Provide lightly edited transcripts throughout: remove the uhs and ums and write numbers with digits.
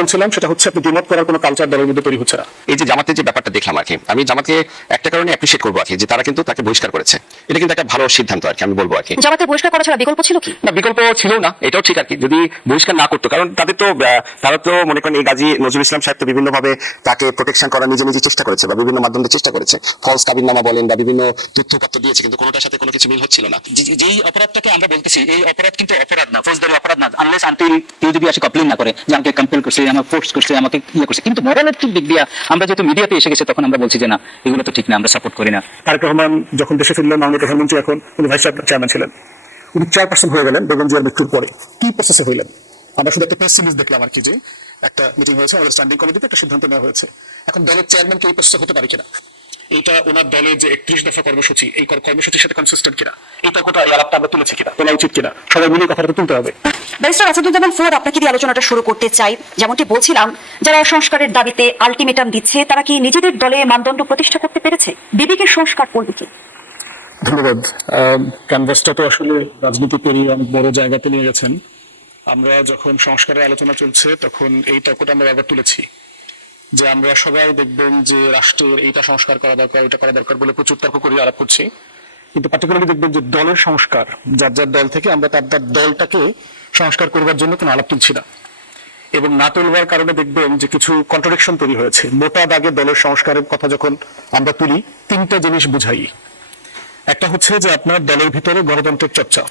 বলছিলাম সেটা হচ্ছে আপনি দ্বিমত করার কোনো কালচার দলের মধ্যে তৈরি হচ্ছে না। এই যে জামাতের যে ব্যাপারটা দেখলাম আর কি, আমি জামাতকে একটা কারণে অ্যাপ্রিশিয়েট করবো আর কি, যে তারা কিন্তু তাকে বহিষ্কার করেছে। এটা কিন্তু একটা ভালো সিদ্ধান্ত আর কি, আমি বলবো আর কি। জামাতে বহিষ্কার করা ছাড়া বিকল্প ছিল কি? না, বিকল্প ছিল না, এটাও ঠিক আর কি, যদি বহিষ্কার না করতো। কারণ তারা তো মনে করেন এই গাজী নজরুল ইসলাম সাহেব তো বিভিন্ন ভাবে তাকে প্রোটেকশন করার নিজে নিজে চেষ্টা করেছে, বা বিভিন্ন মাধ্যমে চেষ্টা করেছে, ফলস কাবিননামা বলেন বা বিভিন্ন তথ্যপত্র দিয়েছে, কিন্তু কোনোটার সাথে কোনো কিছু মিল হচ্ছিল না। যেই অপরাধটাকে আমরা বলতেছি, এই অপরাধ কিন্তু অপরাধ না, ফৌজদারি অপরাধ না, আনলেস আনটিল কেউ যদি আসে কমপ্লেন না করে যে আমাকে কম্পেল করছে, আমাকে ফোর্স করছে, আমাকে ইয়ে করছে। কিন্তু মরালের দিক দিয়ে আমরা যেহেতু মিডিয়াতে এসে গেছে, তখন আমরা বলছি যে না, এগুলো তো ঠিক না, আমরা সাপোর্ট করি না। তারেক রহমান যখন দেশে ফিরলেন, মাননীয় প্রধানমন্ত্রী, এখন উনি ভাইস চেয়ারম্যান ছিলেন, উনি চেয়ারপারসন হয়ে গেলেন বেগম জিয়ার মৃত্যুর পরে। কি প্রসেসে হইলেন? আমরা শুধু একটা প্রেস রিলিজ দেখলাম আর কি, যে একটা মিটিং হয়েছে, আমাদের স্ট্যান্ডিং কমিটিতে একটা সিদ্ধান্ত নেওয়া হয়েছে। এখন দলের চেয়ারম্যান কি এই প্রসেসে হতে পারে কিনা, এইটা ওনার দলের যে 31 দফা কর্মসূচি, এই কর্মসূচির সাথে কনসিস্টেন্ট কিনা, এই তর্কটা এই আলাপটা আমরা তুলেছি কিনা, তোলা উচিত কিনা, সবাই মিলে কথাটা তুলতে হবে। ব্যারিস্টার আসাদুজ্জামান ফুয়াদ, আপনাকে দিয়ে আলোচনাটা শুরু করতে চাই। যেমনটি বলছিলাম, যারা সংস্কারের দাবিতে আলটিমেটাম দিচ্ছে, তারা কি নিজেদের দলে মানদণ্ড প্রতিষ্ঠা করতে পেরেছে? বিবেকের সংস্কার করবে কি? ধন্যবাদ। ক্যানভাসটা তো আসলে রাজনীতি পেরিয়ে অনেক বড় জায়গাতে নিয়ে গেছেন। আমরা যখন সংস্কারের আলোচনা চলছে, তখন এই তর্কটা আমরা আবার তুলেছি যে আমরা সবাই দেখবেন যে রাষ্ট্রের এইটা সংস্কার করা দরকার, ওইটা করা দরকার বলে প্রচুর তর্ক করে আলাপ করছি, কিন্তু পার্টিকুলারলি দেখবেন যে দলের সংস্কার, যার যার দল থেকে আমরা তার দলটাকে সংস্কার করবার জন্য কোনো আলাপ তুলছি না। এবং না তুলবার কারণে দেখবেন যে কিছু কন্ট্রাডিকশন তৈরি হয়েছে। মোটা দাগে দলের সংস্কারের কথা যখন আমরা তুলি, তিনটা জিনিস বুঝাই। একটা হচ্ছে যে আপনার দলের ভিতরে গণতন্ত্রের চর্চা।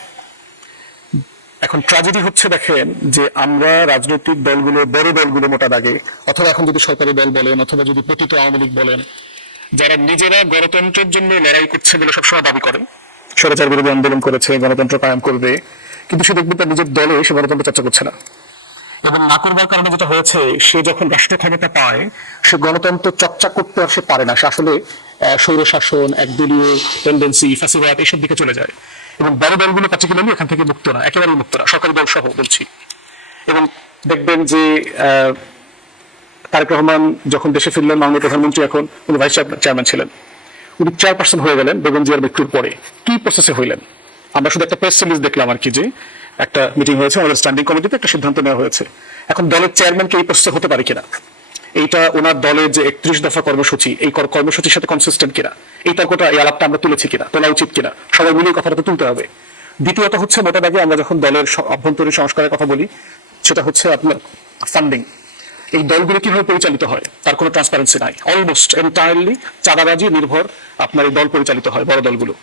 এখন ট্র্যাজেডি হচ্ছে, দেখেন যে আমরা রাজনৈতিক দলগুলো, বড় দলগুলো মোটা দাগে, অথবা এখন যদি সরকারি দল বলেন, অথবা যদি পতিত আওয়ামী লীগ বলেন, যারা নিজেরা গণতন্ত্রের জন্য লড়াই করছে বলে সবসময় দাবি করে, স্বৈরাচার বিরোধী আন্দোলন করেছে, গণতন্ত্র কায়েম করবে, কিন্তু সে দেখবে তার নিজের দলে সে গণতন্ত্র চর্চা করছে না। এবং না করবার কারণে যেটা হয়েছে, সে যখন রাষ্ট্র ক্ষমতা পায়, সে গণতন্ত্র চর্চা করতে আর সে পারে না। সে আসলে স্বৈরশাসন, একদলীয় টেন্ডেন্সি, ফ্যাসিবাদ, এইসব দিকে চলে যায়। এবং বড় দলগুলো পার্টিকুলারলি এখান থেকে মুক্ত না, একেবারেই মুক্ত না, সরকারি দল সহ বলছি। এবং দেখবেন যে তারেক রহমান যখন দেশে ফিরলেন, মাননীয় প্রধানমন্ত্রী, এখন উনি ভাইস চেয়ারম্যান ছিলেন, উনি চেয়ারপারসন হয়ে গেলেন বেগম জিয়ার মৃত্যুর পরে। কি প্রসেসে হইলেন? আমরা শুধু একটা প্রেস রিলিজ দেখলাম আর কি, যে একটা মিটিং হয়েছে, আমাদের স্ট্যান্ডিং কমিটিতে একটা সিদ্ধান্ত নেওয়া হয়েছে। এখন দলের চেয়ারম্যানকে এই প্রসেসে হতে পারে কিনা, এইটা ওনার দলের যে 31 দফা কর্মসূচি, এই কর্মসূচির সাথে কনসিস্টেন্ট কিনা, এই তর্কটা এই আলাপটা আমরা তুলেছি কিনা, তোলা উচিত কিনা, সবাই মিলে কথাটা তুলতে হবে। দ্বিতীয়ত হচ্ছে, মোটা দাগে আমরা যখন দলের অভ্যন্তরীণ সংস্কারের কথা বলি, সেটা হচ্ছে আপনার ফান্ডিং। এই দলগুলো কিভাবে পরিচালিত হয় তার কোনো ট্রান্সপারেন্সি নাই। অলমোস্ট এন্টায়ারলি চাঁদাবাজি নির্ভর আপনার এই দল পরিচালিত হয়, বড় দলগুলো।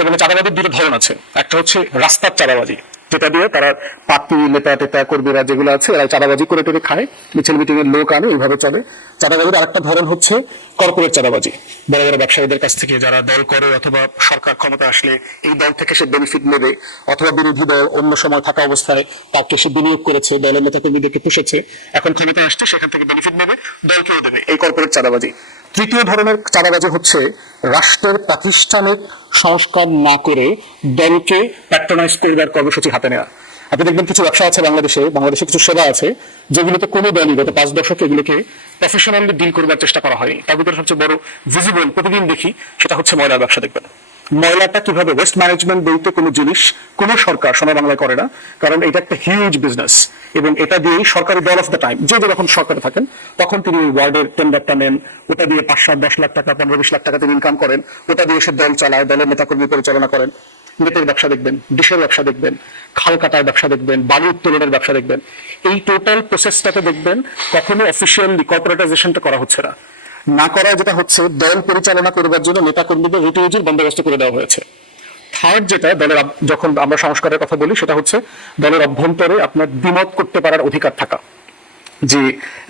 এবং চাঁদাবাজির দুটো ধরন আছে। একটা হচ্ছে রাস্তার চাঁদাবাজি, যেটা দিয়ে তারা পার্টি নেতা টেতা কর্মীরা যেগুলো আছে, এরা চাঁদাবাজি করে টেরে খায়, মিছিল মিটিং এর লোক আনে, এইভাবে চলে। চাঁদাবাজির আরেকটা ধরন হচ্ছে কর্পোরেট চাঁদাবাজি, বড় বড় ব্যবসায়ীদের কাছ থেকে, যারা দল করে অথবা সরকার ক্ষমতা আসলে এই দল থেকে সে বেনিফিট নেবে, অথবা বিরোধী দল অন্য সময় থাকা অবস্থায় তাকে সে বিনিয়োগ করেছে, দলের নেতা কর্মীদেরকে পুষেছে, এখন ক্ষমতা আসছে, সেখান থেকে বেনিফিট নেবে, দলকেও দেবে, এই কর্পোরেট চাঁদাবাজি। তৃতীয় ধরনের চাঁদাবাজি হচ্ছে রাষ্ট্রের প্রাতিষ্ঠানিক সংস্কার না করে দলকে প্যাট্রোনাইজ করবার কর্মসূচি হাতে নেওয়া। আপনি দেখবেন কিছু ব্যবসা আছে বাংলাদেশে কিছু সেবা আছে, যেগুলোতে কোনো দলই গত 5 দশকে এগুলোকে প্রফেশনালি ডিল করবার চেষ্টা করা হয়নি। তার ভিতরে সবচেয়ে বড় ভিজিবল, প্রতিদিন দেখি, সেটা হচ্ছে ময়লার ব্যবসা। দেখবেন ময়লাটা কিভাবে ওয়েস্ট ম্যানেজমেন্ট বলতে কোনো জিনিস কোনো সরকার সোনার বাংলায় করে না, কারণ এটা একটা হিউজ বিজনেস। এবং এটা দিয়েই সরকারি দল অফ দ্য টাইম, যে যখন সরকারে থাকেন তখন তিনি ওয়ার্ডের টেন্ডারটা নেন, ওটা দিয়ে 5-7-10 লাখ টাকা, 15-20 লাখ টাকা তিনি ইনকাম করেন, ওটা দিয়ে সে দল চালায়, দলের নেতাকর্মী পরিচালনা করেন। নেটের ব্যবসা দেখবেন, ডিশের ব্যবসা দেখবেন, খাল কাটার ব্যবসা দেখবেন, বালু উত্তোলনের ব্যবসা দেখবেন। এই টোটাল প্রসেসটাতে দেখবেন কখনো অফিসিয়ালি কর্পোরেটাইজেশনটা করা হচ্ছে না। না করা যেটা হচ্ছে, দল পরিচালনা করবার জন্য নেতাকর্মীদের রুটি রুজির বন্দোবস্ত করে দেওয়া হয়েছে। থার্ড যেটা দলের, যখন আমরা সংস্কারের কথা বলি, সেটা হচ্ছে দলের অভ্যন্তরে আপনার দ্বিমত করতে পারার অধিকার থাকা। যে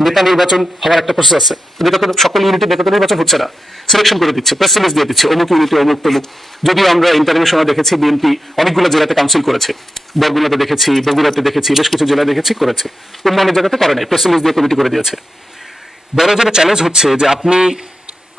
নেতা নির্বাচন হওয়ার একটা প্রসেস আছে, যেটা তো সকল ইউনিটি নেতা নির্বাচন হচ্ছে না, সিলেকশন করে দিচ্ছে, প্রেস রিলিজ দিয়ে দিচ্ছে, অমুক ইউনিটি অমুক তমুক। যদিও আমরা ইন্টারভিউর সময় দেখেছি বিএনপি অনেকগুলো জেলাতে কাউন্সিল করেছে, বরগুনাতে দেখেছি, বগুড়াতে দেখেছি, বেশ কিছু জেলায় দেখেছি করেছে, অন্যান্য জায়গাতে করে নাই, প্রেস রিলিজ দিয়ে কমিটি করে দিয়েছে। বড় যেটা চ্যালেঞ্জ হচ্ছে যে আপনি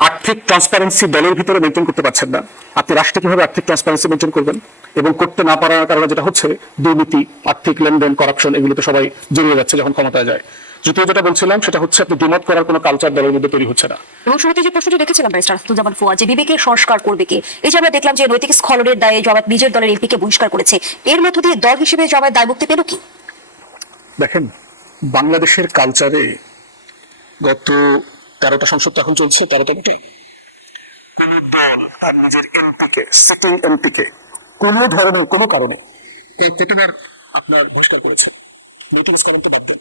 আর্থিক ট্রান্সপারেন্সি দলের ভিতরে মেনটেন করতে পারছেন না। আপনি রাষ্ট্রে কিভাবে আর্থিক ট্রান্সপারেন্সি মেনটেন করবেন? এবং করতে না পারার কারণে যেটা হচ্ছে, দুর্নীতি, আর্থিক লেনদেন, করাপশন, এগুলোতে সবাই জড়িয়ে যাচ্ছে যখন ক্ষমতায় যায়। তৃতীয় যেটা বলছিলাম, সেটা হচ্ছে আপনি দ্বিমত করার কোনো কালচার দলের মধ্যে তৈরি হচ্ছে না। এবং শুরুতে যে প্রশ্নটি রেখেছিলাম ব্যারিস্টার আসাদুজ্জামান ফুয়াদ, যে বিবেকের সংস্কার করবে কে, এই যে আমরা দেখলাম যে নৈতিক স্খলনের দায়ে জামায়াত নিজের দলের এমপিকে বহিষ্কার করেছে, এর মধ্য দিয়ে দল হিসেবে জামায়াত দায়মুক্তি পেল কি? দেখেন, বাংলাদেশের কালচারে গত 13টা সংসদ তো এখন চলছে, 13টা মিটে কোন দল তার নিজের এমপিকে, সিটিং এমপিকে কোনো ধরনের কোনো কারণে এই প্রতিমার আপনার বহিষ্কার করেছে। মিটিংস করেন তো বাদ দেন,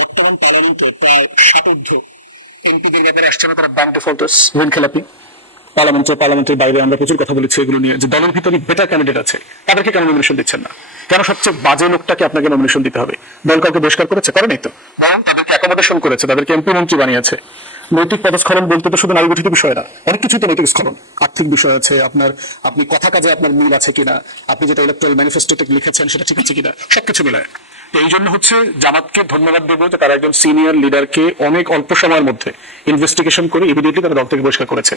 বর্তমান পার্লামেন্টে প্রায় 60 এমপিদের ব্যাপারে আসছে না, তারা ব্যাংক ডিফল্টার্স, ঋণ খেলাপি। পার্লামেন্টের বাইরে আমরা প্রচুর কথা বলেছি এগুলো নিয়ে, যে দলের ভিতরে বেটার ক্যান্ডিডেট আছে, তাদেরকে কেন নমিনেশন দিচ্ছেন না? কেন সবচেয়ে বাজে লোকটাকে আপনাকে নমিনেশন দিতে হবে? দল কাউকে বহিষ্কার করেছে? করেনি তো, বরং তাদেরকে অ্যাকোমোডেশন করেছে, তাদেরকে এমপি মন্ত্রী বানিয়েছে। নৈতিক পদস্খলন বলতে তো শুধু নারী গঠিত বিষয় না, অনেক কিছু তো নৈতিক স্খলন। আর্থিক বিষয় আছে, আপনি কথা কাজে আপনার মিল আছে কিনা, আপনি যেটা ইলেকট্রাল ম্যানিফেস্টোতে লিখেছেন সেটা ঠিক আছে কিনা, সবকিছু মিলায়। তো এই জন্য হচ্ছে জামাতকে ধন্যবাদ দেবো যে তারা একজন সিনিয়র লিডারকে অনেক অল্প সময়ের মধ্যে ইনভেস্টিগেশন করে ইমিডিয়েটলি তারা দল থেকে বহিষ্কার করেছে।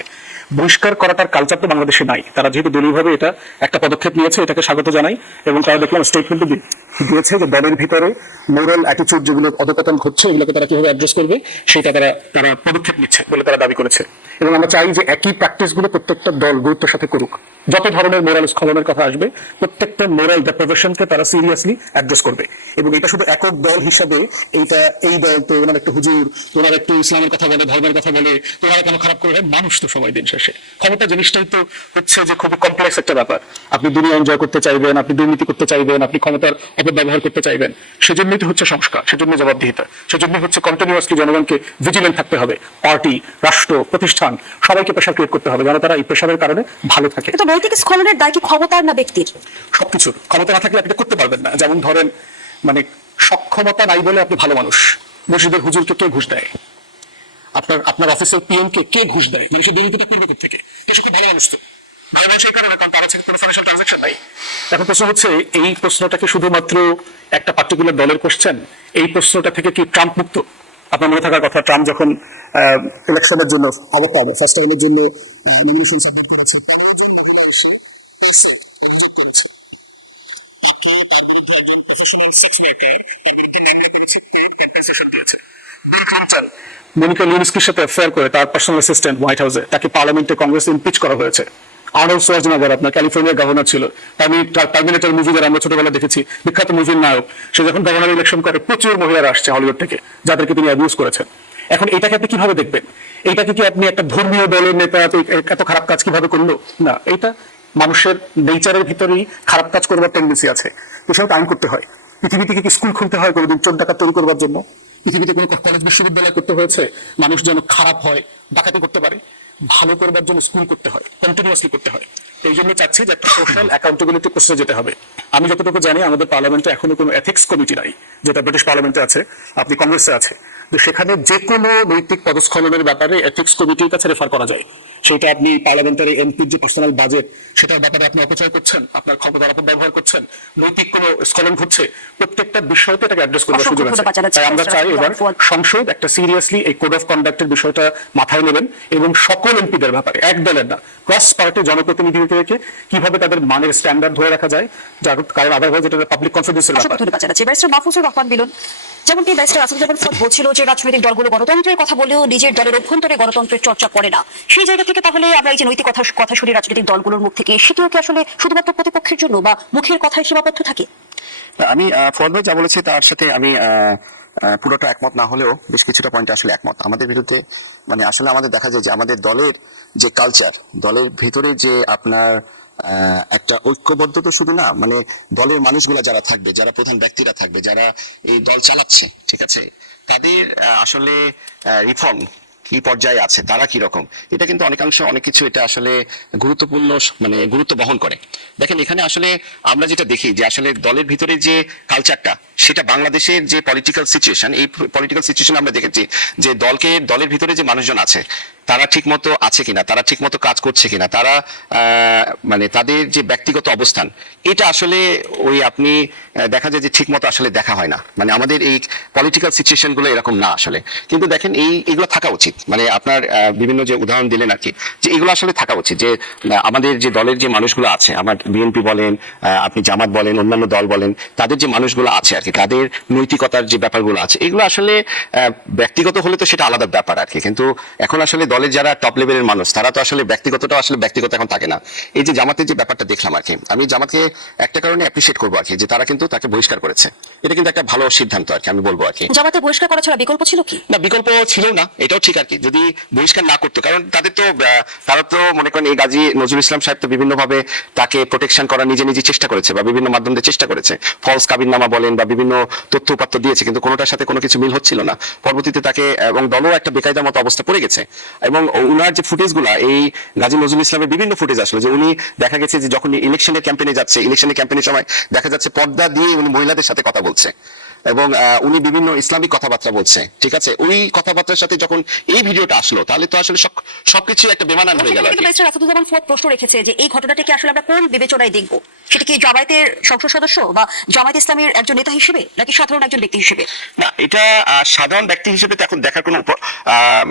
বহিষ্কার করাটার কালচার তো বাংলাদেশে নাই, তারা যেহেতু দলীয়ভাবে এটা একটা পদক্ষেপ নিয়েছে, এটাকে স্বাগত জানাই। এবং তারা দেখলাম স্টেটমেন্ট দিয়েছে যে দলের ভিতরে মোরাল অ্যাটিচিউড যেগুলো অধপতন ঘটছে, এগুলোকে তারা কিভাবে অ্যাড্রেস করবে সেটা তারা পদক্ষেপ নিচ্ছে বলে তারা দাবি করেছে। এবং আমরা চাই যে একই প্র্যাকটিস গুলো প্রত্যেকটা দল গুরুত্বের সাথে করুক। যত ধরনের মোরাল স্খলনের কথা আসবে, প্রত্যেকটা মোরাল ডেপ্রাভেশনকে তারা সিরিয়াসলি অ্যাড্রেস করবে। এবং এটা শুধু একক দল হিসাবে, এই দল তো ওনার একটু হুজুর, ওনার একটু ইসলামের কথা বলে, ধর্মের কথা বলে, তোমরা কেন খারাপ করে? মানুষ তো সময় দিন শেষে ক্ষমতা জিনিসটাই তো হচ্ছে যে খুব কমপ্লেক্স একটা ব্যাপার। আপনি দুনিয়া এনজয় করতে চাইবেন, আপনি দুর্নীতি করতে চাইবেন, আপনি ক্ষমতার অপব্যবহার করতে চাইবেন, সেজন্যই তো হচ্ছে সংস্কার, সেজন্য জবাবদিহিতা, সেজন্য হচ্ছে কন্টিনিউয়াসলি জনগণকে ভিজিলেন্ট থাকতে হবে। পার্টি, রাষ্ট্র, প্রতিষ্ঠান সবাইকে প্রেশার ক্রিয়েট করতে হবে, যেন তারা এই প্রেশারের কারণে ভালো থাকে। কিন্তু নৈতিক স্খলনের দায় কি ক্ষমতার না ব্যক্তির? সবকিছুর। ক্ষমতা না থাকলে আপনি করতে পারবেন না। যেমন ধরেন, মানে সক্ষমতা নাই বলে আপনি ভালো মানুষ। মসজিদের হুজুরকে কে ঘুষ দেয়? আপনার অফিসের পিএম কে ঘুষ দেয়? মানে সে দুর্নীতিটা করবে থেকে, সে খুব ভালো মানুষ তো। ভালো মানুষ এই কারণে, কারণ তার কাছে কোনো ফাইন্যান্সিয়াল ট্রানজাকশন নাই। এখন প্রশ্ন হচ্ছে, এই প্রশ্নটাকে শুধুমাত্র একটা পার্টিকুলার দলের কোশ্চেন? এই প্রশ্নটা থেকে কি ট্রাম্প মুক্ত? আপনার মনে থাকার কথা, ট্রাম্প যখন ইলেকশনের জন্য ফার্স্ট টাইমের জন্য নমিনেশন সাবমিট করেছে, মনিকা লিউনিস্কির সাথে অ্যাফেয়ার করে তার পার্সোনাল অ্যাসিস্ট্যান্ট হোয়াইট হাউসে, তাকে পার্লামেন্টে কংগ্রেসে ইমপিচ করা হয়েছে। আর্নল্ড সোয়ার্জনেগার, আপনার ক্যালিফোর্নিয়ার গভর্নর ছিল, টার্মিনেটর মুভি যারা আমরা ছোটবেলা দেখেছি, বিখ্যাত মুভির নায়ক, সে যখন গভর্নর ইলেকশন করে প্রচুর মহিলারা আসছে হলিউড থেকে, যাদেরকে তিনি অ্যাবিউজ করেছেন। এখন এটাকে আপনি কিভাবে দেখবেন? এইটাকে কি আপনি একটা ধর্মীয় দলের নেতা এত খারাপ কাজ কিভাবে করলো? না, এটা মানুষের নেচারের ভিতরেই খারাপ কাজ করবার টেন্ডেন্সি আছে, তো সেটা আইন করতে হয়। পৃথিবী থেকে কি স্কুল খুলতে হয় কোনোদিন চোর ডাকাত তৈরি করবার জন্য? পৃথিবীতে কোনো কলেজ বিশ্ববিদ্যালয় করতে হয়েছে মানুষ যেন খারাপ হয়, ডাকাতি করতে পারে? ভালো করবার জন্য স্কুল করতে হয়, কন্টিনিউয়াসলি করতে হয়। এই জন্য চাচ্ছি যে একটা সোশ্যাল অ্যাকাউন্টেবিলিটি প্রসেসে যেতে হবে। আমি যতটুকু জানি আমাদের পার্লামেন্টে এখনো কোনো এথিক্স কমিটি নাই, যেটা ব্রিটিশ পার্লামেন্টে আছে, আপনি কংগ্রেসে আছে। তো সেখানে যে কোনো নৈতিক পদস্খলনের ব্যাপারে এথিক্স কমিটির কাছে রেফার করা যায়। সেটা আপনি পার্লামেন্টারি এমপির যে পার্সোনাল বাজেট, সেটার ব্যাপারে আপনি অপচয় করছেন, আপনার ক্ষমতার অপব্যবহার করছেন, নৈতিক কোনো স্খলন ঘটছে, প্রত্যেকটা বিষয়তে এটাকে অ্যাড্রেস করবার সুযোগ আছে। তাই আমরা চাই এবার সংসদ একটা সিরিয়াসলি এই কোড অফ কন্ডাক্টের বিষয়টা মাথায় নেবেন এবং সকল এমপিদের ব্যাপারে, এক দলের না, ক্রস পার্টি জনপ্রতিনিধিকে রেখে কিভাবে তাদের মানের স্ট্যান্ডার্ড ধরে রাখা যায়, কারণ আদারওয়াইজ এটা পাবলিক কনফিডেন্সের ব্যাপার। ব্যারিস্টার মাহফুজুর রহমান মিলন, যেমনটি ব্যারিস্টার আসাদুজ্জামান ফজল বলছিল যে রাজনৈতিক দলগুলো গণতন্ত্রের কথা বলেও নিজের দলের অভ্যন্তরে গণতন্ত্রের চর্চা করে না, সেই জায়গা থেকে তাহলে আমরা এই যে নৈতিক কথা শুনি রাজনৈতিক দলগুলোর মুখ থেকে, সেটিও কি আসলে শুধুমাত্র প্রতিপক্ষের জন্য বা মুখের কথায় সীমাবদ্ধ থাকে? আমি ফরওয়ার্ড ভাই যা বলেছে তার সাথে আমি পুরোটা একমত না হলেও বেশ কিছুটা পয়েন্টে আসলে একমত। আমাদের বিরুদ্ধে মানে আসলে আমাদের দেখা যায় যে আমাদের দলের যে কালচার, দলের ভিতরে যে আপনার একটা ঐক্যবদ্ধ তো শুধু না, মানে দলের মানুষগুলা যারা থাকবে, যারা প্রধান ব্যক্তিরা থাকবে, যারা এই দল চালাচ্ছে, ঠিক আছে, তাদের আসলে রিফর্ম কি পর্যায়ে আছে, তারা কি রকম, এটা কিন্তু অনেকাংশ অনেক কিছু এটা আসলে গুরুত্বপূর্ণ, মানে গুরুত্ব বহন করে। দেখেন এখানে আসলে আমরা যেটা দেখি যে আসলে দলের ভিতরে যে কালচারটা, সেটা বাংলাদেশের যে পলিটিক্যাল সিচুয়েশন, এই পলিটিক্যাল সিচুয়েশন আমরা দেখেছি যে দলের ভিতরে যে মানুষজন আছে, তারা ঠিক মতো আছে কিনা, তারা ঠিক মতো কাজ করছে কিনা, তারা মানে তাদের যে ব্যক্তিগত অবস্থান, এটা আসলে ওই আপনি দেখা যায় যে ঠিক মতো আসলে দেখা হয় না। মানে আমাদের এই পলিটিক্যাল সিচুয়েশন গুলো এরকম না আসলে। কিন্তু দেখেন এগুলো থাকা উচিত, মানে আপনার বিভিন্ন যে উদাহরণ দিলেন আর কি, যে এগুলো আসলে থাকা উচিত, যে আমাদের যে দলের যে মানুষগুলো আছে, আমার বিএনপি বলেন, আপনি জামাত বলেন, অন্যান্য দল বলেন, তাদের যে মানুষগুলো আছে আর কি, তাদের নৈতিকতার যে ব্যাপারগুলো আছে, এগুলো আসলে ব্যক্তিগত হলে তো সেটা আলাদা ব্যাপার আর কি। কিন্তু এখন আসলে দলের যারা টপ লেভেলের মানুষ, তারা তো আসলে ব্যক্তিগতটা আসলে ব্যক্তিগত এখন থাকে না। এই যে জামাতের যে ব্যাপারটা দেখলাম আর কি, আমি জামাতকে একটা কারণে অ্যাপ্রিসিয়েট করবো আর কি, যে তারা কিন্তু তাকে বহিষ্কার করেছে। এটা কিন্তু একটা ভালো সিদ্ধান্ত আর কি, আমি বলবো আর কি। জামাতে বহিষ্কার করা ছাড়া বিকল্প ছিল কি? না, বিকল্প ছিল না, এটাও ঠিক আর কি, যদি বহিষ্কার না করতো। কারণ তারা তো মনে করেন এই গাজী নজরুল ইসলাম সাহেব তো বিভিন্ন ভাবে তাকে প্রোটেকশন করার নিজে নিজে চেষ্টা করেছে বা বিভিন্ন মাধ্যম দিয়ে চেষ্টা করেছে, ফলস কাবিননামা বলেন বা বিভিন্ন তথ্য উপাত্ত দিয়েছে, কিন্তু কোনোটার সাথে কোনো কিছু মিল হচ্ছিল না। পরবর্তীতে তাকে এবং দলও একটা বেকায়দার মতো অবস্থা পড়ে গেছে। এবং উনার যে ফুটেজ গুলা, এই গাজী নজরুল ইসলামের বিভিন্ন ফুটেজ আসলো যে উনি দেখা গেছে যে যখন ইলেকশনের ক্যাম্পেইনে যাচ্ছে, ইলেকশনের ক্যাম্পেইনের সময় দেখা যাচ্ছে পর্দা দিয়ে উনি মহিলাদের সাথে কথা বলছে এবং উনি বিভিন্ন ইসলামিক কথাবার্তা বলছে, ঠিক আছে। ওই কথাবার্তার সাথে যখন এই ভিডিওটা আসলো, তাহলে তো আসলে সবকিছু একটা বেমানান হয়ে গেল আর কি। ব্যারিস্টার আসাদুজ্জামান ফুয়াদ প্রশ্ন রেখেছে যে এই ঘটনাটাকে আসলে আমরা কোন বিবেচনায় দেখব, সেটা কি জামায়াতের সংসদ সদস্য বা জামায়াত ইসলামের একজন নেতা হিসেবে নাকি সাধারণ একজন ব্যক্তি হিসেবে? না, এটা সাধারণ ব্যক্তি হিসেবে তো এখন দেখার কোনো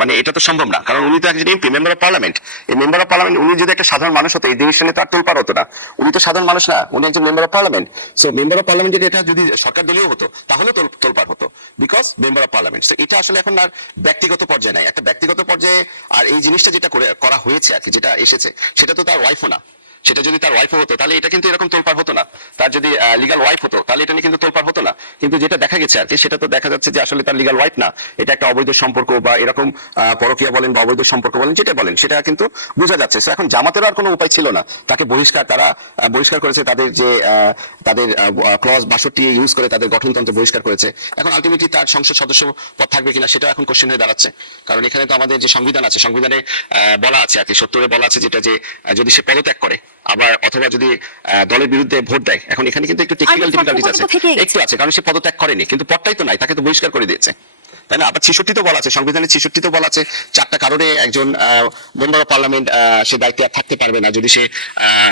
মানে এটা তো সম্ভব না, কারণ উনি তো একজন এমপি, মেম্বার অফ পার্লামেন্ট। এই মেম্বার অফ পার্লামেন্ট উনি যদি একটা সাধারণ মানুষ হতো, এই জিনিসটা তো আর তোলপাড় হতো না। উনি তো সাধারণ মানুষ না, উনি একজন member of parliament. So member of parliament এটা যদি সরকার দলীয় হতো তাহলে তোলপাড় হতো, বিকজ মেম্বার অফ পার্লামেন্ট। এটা আসলে এখন আর ব্যক্তিগত পর্যায়ে নাই, একটা ব্যক্তিগত পর্যায়ে। আর এই জিনিসটা যেটা করা হয়েছে আর কি, যেটা এসেছে, সেটা তো তার ওয়াইফও না। সেটা যদি তার ওয়াইফ হতো তাহলে এটা কিন্তু এরকম তোলপাড় হতো না। তার যদি লিগাল ওয়াইফ হতো তাহলে এটা নিয়ে কিন্তু তোলপাড় হতো না। কিন্তু যেটা দেখা গেছে আর কি, সেটা তো দেখা যাচ্ছে যে আসলে তার লিগাল ওয়াইফ না, এটা একটা অবৈধ সম্পর্ক বা এরকম পরকীয়া বলেন বা অবৈধ সম্পর্ক বলেন, যেটা বলেন সেটা কিন্তু বোঝা যাচ্ছে। So এখন জামাতের আর কোনো উপায় ছিল না, তাকে তারা বহিষ্কার করেছে, তাদের যে তাদের ক্লজ 62 ইউজ করে তাদের গঠনতন্ত্র বহিষ্কার করেছে। এখন আলটিমেটলি তার সংসদ সদস্য পদ থাকবে কিনা সেটা এখন কোশ্চেন হয়ে দাঁড়াচ্ছে। কারণ এখানে তো আমাদের যে সংবিধান আছে, সংবিধানে বলা আছে আর কি, 70-এ বলা আছে যেটা, যে যদি সে পদত্যাগ করে আবার অথবা যদি দলের বিরুদ্ধে ভোট দেয়। এখন এখানে কিন্তু একটু টেকনিক্যাল ডিফিকাল্টিজ আছে, একটু আছে, কারণ সে পদত্যাগ করেনি, কিন্তু পদটাই তো নাই, তাকে তো বহিষ্কার করে দিয়েছে, তাই না? আবার 66 তো বলা আছে, সংবিধানের 66 তো বলা আছে 4টা কারণে একজন মেম্বার অফ পার্লামেন্ট সে দায়িত্বে আর থাকতে পারবে না, যদি সে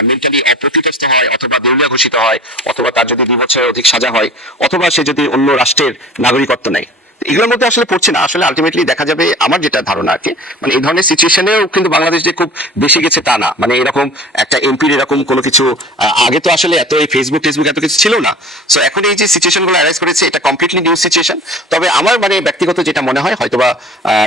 মেন্টালি অপ্রকৃতস্থ হয় অথবা দেউলিয়া ঘোষিত হয় অথবা তার যদি 2 বছরের অধিক সাজা হয় অথবা সে যদি অন্য রাষ্ট্রের নাগরিকত্ব নেয়। এগুলোর মধ্যে আসলে পড়ছে না। আসলে আলটিমেটলি দেখা যাবে, আমার যেটা ধারণা আর কি, মানে এই ধরনের সিচুয়েশনেও কিন্তু বাংলাদেশ যে খুব বেশি গেছে তা না। মানে এরকম একটা এমপির এরকম কোনো কিছু আগে তো আসলে এত এই ফেসবুক এত কিছু ছিল না। সো এখন এই যে সিচুয়েশনগুলো অ্যারাইজ করেছে, এটা কমপ্লিটলি নিউ সিচুয়েশন। তবে আমার মানে ব্যক্তিগত যেটা মনে হয়, হয়তোবা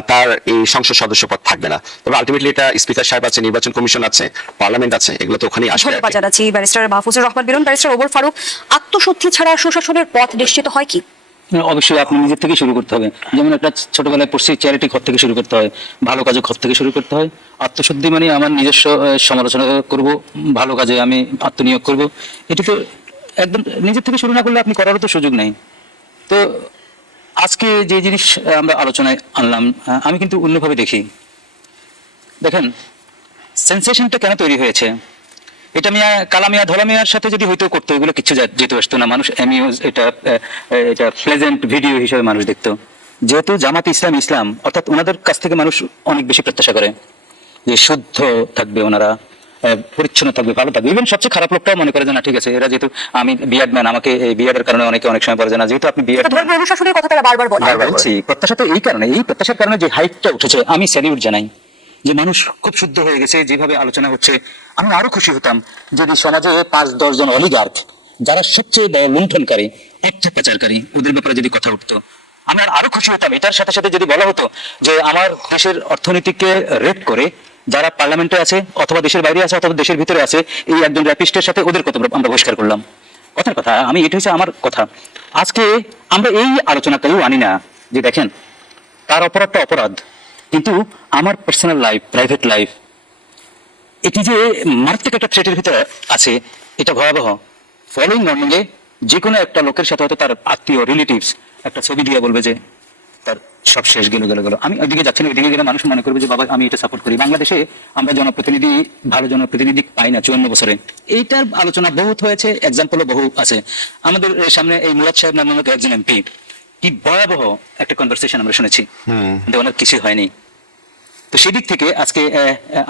তার এই সংসদ সদস্য পদ থাকবে না। তবে আলটিমেটলি এটা স্পিকার সাহেব আছে, নির্বাচন কমিশন আছে, পার্লামেন্ট আছে, এগুলো তো ওখানেই আসবে। ধন্যবাদ জানাচ্ছি ব্যারিস্টার মাহফুজুর রহমান বিলন। ব্যারিস্টার ওমর ফারুক, আত্মশুদ্ধি ছাড়া সুশাসনের পথ নিশ্চিত হয় কি? অবশ্যই আপনি নিজের থেকে শুরু করতে হবে। যেমন একটা ছোটবেলায় পড়ছি, চ্যারিটি ঘর থেকে শুরু করতে হয়, ভালো কাজে ঘর থেকে শুরু করতে হয়। আত্মশুদ্ধি মানে আমার নিজস্ব সমালোচনা করব, ভালো কাজে আমি আত্মনিয়োগ করব। এটা তো একদম নিজের থেকে শুরু না করলে আপনি করারও তো সুযোগ নেই। তো আজকে যে জিনিস আমরা আলোচনায় আনলাম, আমি কিন্তু অন্যভাবে দেখি। দেখেন, সেন্সেশনটা কেন তৈরি হয়েছে? এটা মিয়া কালা মিয়া ধলা মিয়ার সাথে যদি হয়তো করতো, এগুলো কিছু যেতে আসতো না। মানুষ এটা প্লেজেন্ট ভিডিও হিসেবে মানুষ দেখতো। যেহেতু জামাত ইসলাম অর্থাৎ ওনাদের কাছ থেকে মানুষ অনেক বেশি প্রত্যাশা করে যে শুদ্ধ থাকবে ওনারা, পরিচ্ছন্ন থাকবে, ভালো থাকবে। ইভেন সবচেয়ে খারাপ লোকটাও মনে করে যে না ঠিক আছে, এরা যেহেতু আমি বিয়ার্ড ম্যান, আমাকে এই বিয়ার্ডের কারণে অনেক সময় বলে যে না, যেহেতু আপনি বিয়ার্ড ধর্ম অনুশাসনের কথা তারা বারবার বলে। বলছি, প্রত্যাশা তো এই কারণে, এই প্রত্যাশার কারণে যে হাইপটা উঠেছে, আমি স্যালিউট জানাই যে মানুষ খুব শুদ্ধ হয়ে গেছে। যেভাবে আলোচনা হচ্ছে, আমি আরো খুশি হতাম যদি সমাজে 5-10 জন অলিগার্ক, যারা সবচেয়ে বড় লুণ্ঠনকারী, অর্থ পাচারকারী, ওদের ব্যাপারে যদি কথা উঠতো, আমি আরো খুশি হতাম। এটার সাথে সাথে যদি বলা হতো যে আমার দেশের অর্থনীতিকে রেট করে যারা পার্লামেন্টে আছে অথবা দেশের বাইরে আছে অথবা দেশের ভিতরে আছে, এই একজন র্যাপিস্টের সাথে ওদের কত আমরা বহিষ্কার করলাম। কথার কথা, আমি এটা হচ্ছে আমার কথা। আজকে আমরা এই আলোচনাটাও আনি না যে দেখেন তার অপরাধটা অপরাধ, কিন্তু আমার পার্সোনাল লাইফ, প্রাইভেট লাইফ, এটি যে মারাত্মক একটা থ্রেটের ভিতরে আছে, এটা ভয়াবহ। ফলোইং মর্নিং এ যে কোনো একটা লোকের সাথে হয়তো তার আত্মীয় রিলেটিভস একটা ছবি দিয়ে বলবে যে তার সব শেষ গেল। আমি ওইদিকে যাচ্ছি না, ওইদিকে গেলে মানুষ মনে করবে যে বাবা আমি এটা সাপোর্ট করি। বাংলাদেশে আমরা ভালো জনপ্রতিনিধি পাই না 54 বছরে। এইটার আলোচনা বহুত হয়েছে, এক্সাম্পলও বহু আছে। আমাদের সামনে এই মুরাদ সাহেব নামক একজন এমপি, কি ভয়াবহ একটা কনভারসেশন আমরা শুনেছি, কিন্তু ওনার কিছু হয়নি। তো সেদিক থেকে আজকে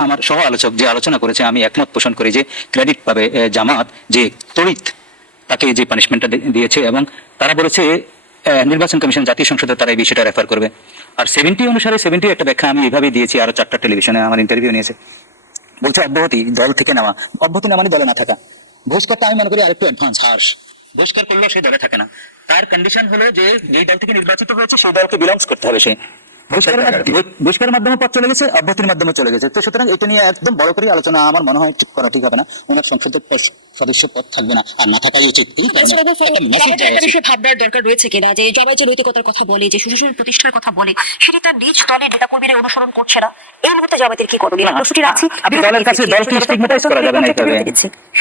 আমার সহ আলোচক যে আলোচনা করেছে, আমি একমত পোষণ করি যে ক্রেডিট পাবে জামাত, যে তড়িৎ তাকে যে পানিশমেন্টটা দিয়েছে। এবং তারা বলেছে নির্বাচন কমিশন, জাতীয় সংসদে তারা এই বিষয়টা রেফার করবে। আর 70 অনুসারে 70 একটা ব্যাখ্যা আমি এইভাবেই দিয়েছি, আরো 4টা টেলিভিশনে আমার ইন্টারভিউ নিয়েছে। বলছে অব্যাহতি, দল থেকে নেওয়া। অব্যাহতি না মানে দলে না থাকা। বহিষ্কারটা আমি মনে করি আরেকটু অ্যাডভান্স, হার্শ। বহিষ্কার করলেও সে দলে থাকে না। তার কন্ডিশন হলো যে যেই দল থেকে নির্বাচিত হয়েছে সেই দলকে বিলংস করতে হবে সে। বহিষ্কারের মাধ্যমে পথ চলে গেছে, অভ্যর্থনের মাধ্যমে চলে গেছে। তো সুতরাং এটা নিয়ে একদম বড় করে আলোচনা আমার মনে হয় করা ঠিক হবে না। ওনার সংসদের সদস্য পদ থাকবে না, আর না থাকাই উচিত। এই কারণে একটা মেসেজ যাওয়া একটা উচিত। বিষয়ে ভাবনার দরকার রয়েছে কিনা যে জবাই যে নৈতিকতার কথা বলে, যে সুশাসন প্রতিষ্ঠার কথা বলে, সেটি তার নিজ দলের নেতাকর্মীরা অনুসরণ করছে না। এই মুহূর্তে জামায়াতের কি করণীয়? প্রশ্নটি রাখছি। আপনি দলের কাছে দলকে স্টিগমাটাইজ করা যাবে না এইভাবে।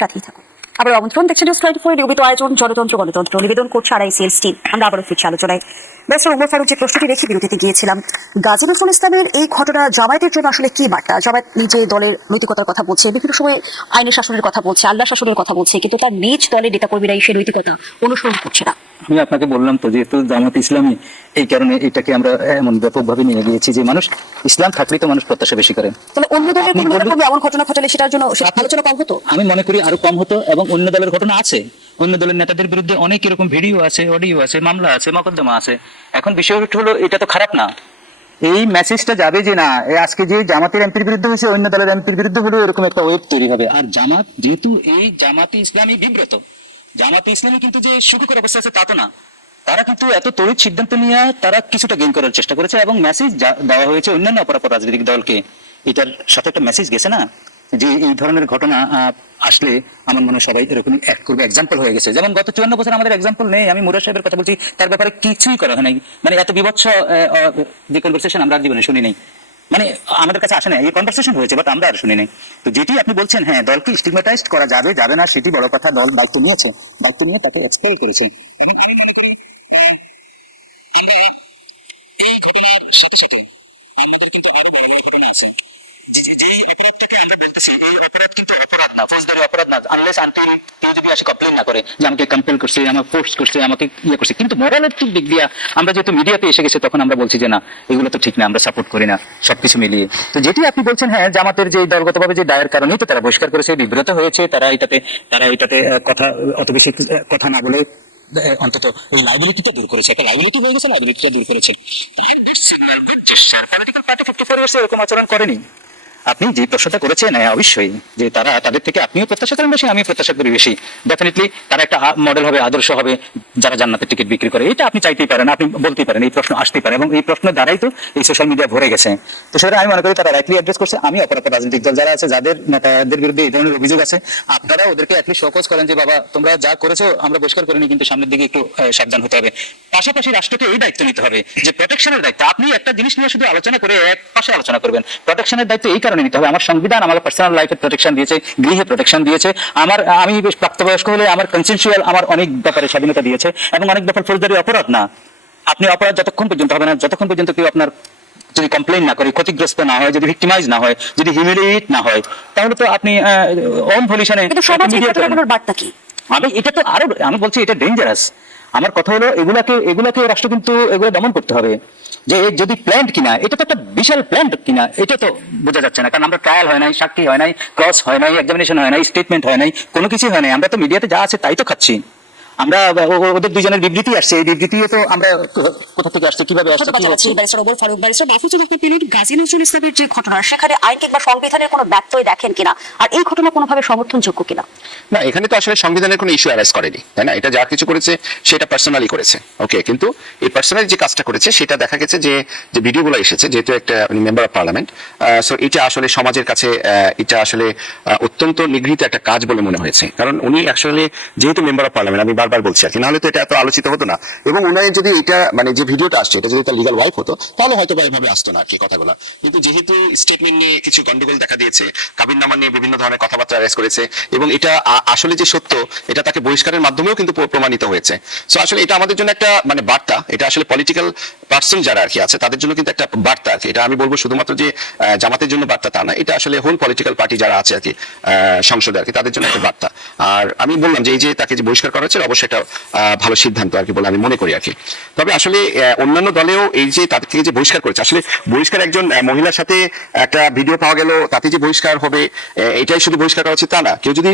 সাথেই থাকুন। আবার আমন্ত্রণ, দেখছেন নিউজ 24 নিয়মিত আয়োজন জনতন্ত্র গণতন্ত্র, নিবেদন করছে RICL টিম। আমরা আবারও ফিরছি আলোচনায়। ব্যারিস্টার ওমর ফারুক, যে প্রশ্নটি রেখে বিরতিতে গিয়েছিলাম, গাজী নজরুল ইসলামের এই ঘটনা জামায়াতের জন্য আসলে কি বার্তা? জামায়াত নিজে দলের নৈতিকতার কথা বলছে, বিভিন্ন সময় আইনের শাসনের কথা বলছে, আল্লাহ শাসনের কথা বলছে, কিন্তু তার নিজ দলের নেতাকর্মীরাই সেই নৈতিকতা অনুসরণ করছে না। আমি আপনাকে বললাম তো, যেহেতু জামাত ইসলামী, এই কারণে এটাকে আমরা এমন ব্যাপকভাবে নিয়ে গিয়েছি যে মানুষ ইসলাম থাকলেই তো মানুষ প্রত্যাশা বেশি করে। তাহলে অন্য দলের কোনো নেতাকর্মী এমন ঘটনা ঘটালে সেটার জন্য আলোচনা কম হতো? আমি মনে করি আরো কম হতো, এবং অন্য দলের ঘটনা আছে, অন্য দলের নেতাদের বিরুদ্ধে অনেক এরকম ভিডিও আছে, অডিও আছে, মামলা আছে, মোকদ্দমা আছে। এখন বিষয় হলো এটা তো খারাপ না, এই মেসেজটা যাবে যে না, আজকে যে জামাতের এমপির বিরুদ্ধে হয়েছে, অন্য দলের এমপির বিরুদ্ধে হলেও এরকম একটা ওয়েব তৈরি হবে। আর জামাত যেহেতু এই জামাতে ইসলামী বিব্রত, জামাতে ইসলামী কিন্তু যে সুখকর অবস্থা আছে তা তো না, তারা কিন্তু এত তড়িৎ সিদ্ধান্ত নিয়ে তারা কিছুটা গেইন করার চেষ্টা করেছে, এবং মেসেজ দেওয়া হয়েছে অন্যান্য অপরাপর রাজনৈতিক দলকে। এটার সাথে একটা মেসেজ গেছে না, যে এই ধরনের ঘটনা আসলে আমার মনে হয় সবাই এরকম অ্যাক্ট করবে। এক্সাম্পল হয়ে গেছে, যেমন গত 54 বছর আমাদের এক্সাম্পল নেই। আমি মুরাদ সাহেবের কথা বলছি, তার ব্যাপারে কিছুই করা হয় নাই। মানে এত বিভৎস যে কনভারসেশন আমরা আর জীবনে শুনি নাই, মানে আমাদের কাছে আসে না। এই কনভারসেশন হয়েছে, বাট আমরা আর শুনি নাই। তো যেটি আপনি বলছেন, হ্যাঁ দলকে স্টিগমাটাইজড করা যাবে যাবে না, সেটি বড় কথা। দল দায়িত্ব নিয়েছে, দায়িত্ব নিয়ে তাকে এক্সপেল করেছে। এবং আমি মনে করি আমরা এই ঘটনার সাথে সাথে আমাদের কিন্তু আরো বড় বড় ঘটনা আছে। যেই অপরাধটিকে আমরা বলতেছি, এই অপরাধ কিন্তু অপরাধ না, ফৌজদারি অপরাধ না, আনলেস আনটিল কেউ যদি আসে কমপ্লেন না করে যে আমাকে কম্পেল করছে, আমাকে ফোর্স করছে, আমাকে ইয়ে করছে। কিন্তু মোরালের দিক দিয়ে আমরা যেহেতু মিডিয়াতে এসে গেছে, তখন আমরা বলছি যে না, এগুলো তো ঠিক না, আমরা সাপোর্ট করি না, সবকিছু মিলিয়ে। তো যেটি আপনি বলছেন, হ্যাঁ জামাতের যে দলগতভাবে যে দায়ের কারণেই তো তারা বহিষ্কার করেছে, বিব্রত হয়েছে, তারা এটাতে কথা অত বেশি কথা না বলে অন্তত ওই লাইবিলিটিটা দূর করেছে। একটা লাইবিলিটি হয়ে গেছে, লাইবিলিটিটা দূর করেছে। পলিটিক্যাল পার্টি 54 ইয়ার্সে এরকম আচরণ করেনি। আপনি যে প্রশ্নটা করেছেন, হ্যাঁ অবশ্যই, যে তারা তাদের থেকে আপনিও প্রত্যাশা করেন বেশি, আমিও প্রত্যাশা করি বেশি। ডেফিনেটলি তারা একটা মডেল হবে, আদর্শ হবে, যারা জান্নাতের টিকিট বিক্রি করে। এটা আপনি চাইতেই পারেন, আপনি বলতেই পারেন, এই প্রশ্ন আসতেই পারে, এবং এই প্রশ্ন দ্বারাই তো এই সোশ্যাল মিডিয়া ভরে গেছে। তো সেটা আমি মনে করি তারা রাইটলি অ্যাড্রেস করছে। আমি অপরাপর রাজনৈতিক দল যারা আছে, যাদের নেতাদের বিরুদ্ধে এই ধরনের অভিযোগ আছে, আপনারা ওদেরকে অ্যাটলিস্ট শোকজ করেন যে বাবা তোমরা যা করেছো আমরা বহিষ্কার করিনি, কিন্তু সামনের দিকে একটু সাবধান হতে হবে। পাশাপাশি রাষ্ট্রকে এই দায়িত্ব নিতে হবে যে প্রোটেকশনের দায়িত্ব। আপনি একটা জিনিস নিয়ে শুধু আলোচনা করে এক পাশে আলোচনা করবেন, প্রোটেকশনের দায়িত্ব এই কারণে নিতে হবে। আমার সংবিধান আমাকে পার্সোনাল লাইফে প্রোটেকশন দিয়েছে, গৃহে প্রোটেকশন দিয়েছে, আমি বেশ প্রাপ্তবয়স্ক হলে আমার কনসেনসুয়াল আমার অনেক ব্যাপারে স্বাধীনতা দিয়েছে, এবং অনেক ব্যাপার ফৌজদারি অপরাধ না। আপনি অপরাধ যতক্ষণ পর্যন্ত হবে না, যতক্ষণ পর্যন্ত কেউ আপনার যদি কমপ্লেন না করে, ক্ষতিগ্রস্ত না হয়, যদি ভিক্টিমাইজ না হয়, যদি হিউমিলিয়েট না হয়, তাহলে তো আপনি ওন ভলিউশনে বার্তা কি? এটা তো আরো, আমি বলছি এটা ডেঞ্জারাস। আমার কথা হলো এগুলাকে রাষ্ট্র কিন্তু এগুলো দমন করতে হবে। যে যদি প্ল্যান্ট কিনা, এটা তো একটা বিশাল প্ল্যান্ট কিনা, এটা তো বোঝা যাচ্ছে না। কারণ আমরা ট্রায়াল হয় নাই, সাক্ষী হয় নাই, ক্রস হয় নাই, এক্সামিনেশন হয় নাই, স্টেটমেন্ট হয় নাই, কোনো কিছু হয় নাই। আমরা তো মিডিয়াতে যা আছে তাই তো খাচ্ছি। আমরা ওদের দুজনের বিবৃতি আসছে, এই বিবৃতিও তো আমরা কোথা থেকে আসছে, কিভাবে আসছে, কি হচ্ছে। ব্যারিস্টার ওমর ফারুক, ব্যারিস্টার মাহফুজুল হক পিলুর গাজী নজরুল ইসলামের যে ঘটনা, সেখানে আইন কিংবা সংবিধানের কোনো ব্যত্যয় দেখেন কিনা, আর এই ঘটনা কোনোভাবে সমর্থনযোগ্য কিনা? না, এখানে তো আসলে সংবিধানের কোনো ইস্যু অ্যারাইজ করেনি, তাই না? এটা যা কিছু করেছে সেটা পার্সোনালি করেছে, ওকে। কিন্তু এই পার্সোনালি যে কাজটা করেছে সেটা দেখা গেছে যে ভিডিওগুলো এসেছে, যেহেতু একটা মেম্বার অফ পার্লামেন্ট, সো এটা আসলে সমাজের কাছে এটা আসলে অত্যন্ত নিগৃহীত একটা কাজ বলে মনে হয়েছে। কারণ উনি আসলে যেহেতু মেম্বার অফ পার্লামেন্ট, আমি বারবার বলছি আর কি, নাহলে তো এটা এত আলোচিত হতো না। এবং উনার যদি এটা মানে যে ভিডিওটা আসছে, এটা যদি তার লিগাল ওয়াইফ হতো, তাহলে হয়তো এভাবে আসতো না আর কি কথাগুলো। কিন্তু যেহেতু স্টেটমেন্ট নিয়ে কিছু গন্ডগোল দেখা দিয়েছে, কাবিননামা নিয়ে বিভিন্ন ধরনের কথাবার্তা অ্যারেজ করেছে, এবং এটা আসলে যে সত্য, এটা তাকে বহিষ্কারের মাধ্যমেও কিন্তু প্রমাণিত হয়েছে। সো আসলে এটা আমাদের জন্য একটা মানে বার্তা। এটা আসলে পলিটিক্যাল পার্সন যারা আর কি আছে তাদের জন্য কিন্তু একটা বার্তা আর কি। এটা আমি বলবো শুধুমাত্র যে জামাতের জন্য বার্তা তা না, এটা আসলে হোল পলিটিক্যাল পার্টি যারা আছে আর কি সংসদে আর কি, তাদের জন্য একটা বার্তা। আর আমি বললাম যে এই যে তাকে যে বহিষ্কার করা হয়েছে, অবশ্যই এটা ভালো সিদ্ধান্ত আর কি বলে আমি মনে করি আর কি। তবে আসলে অন্যান্য দলেও এই যে তাদের থেকে যে বহিষ্কার করেছে, আসলে বহিষ্কার একজন মহিলার সাথে একটা ভিডিও পাওয়া গেল, তাতে যে বহিষ্কার হবে এটাই শুধু বহিষ্কার করা উচিত তা না। কেউ যদি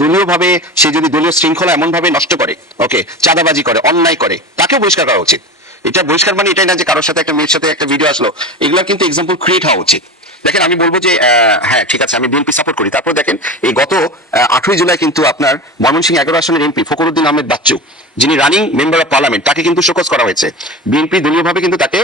দলীয় ভাবে, সে যদি দলীয় শৃঙ্খলা এমন ভাবে নষ্ট করে, ওকে, চাঁদাবাজি করে, অন্যায় করে, তাকেও বহিষ্কার করা উচিত। এটা বহিষ্কার মানে এটাই না যে কারোর সাথে একটা মেয়ের সাথে একটা ভিডিও আসলো, এগুলো কিন্তু এক্সাম্পল ক্রিয়েট হওয়া উচিত। দেখেন আমি বলবো যে হ্যাঁ ঠিক আছে, আমি বিএনপি সাপোর্ট করি। তারপর দেখেন এই গত 8ই জুলাই কিন্তু আপনার ময়মনসিংহ 11 আসনের এমপি ফখরুদ্দিন আহমেদ বাচ্চু, যিনি রানিং মেম্বার অফ পার্লামেন্ট, তাকে কিন্তু শোকজ করা হয়েছে। বিএনপি দলীয়ভাবে কিন্তু তাকে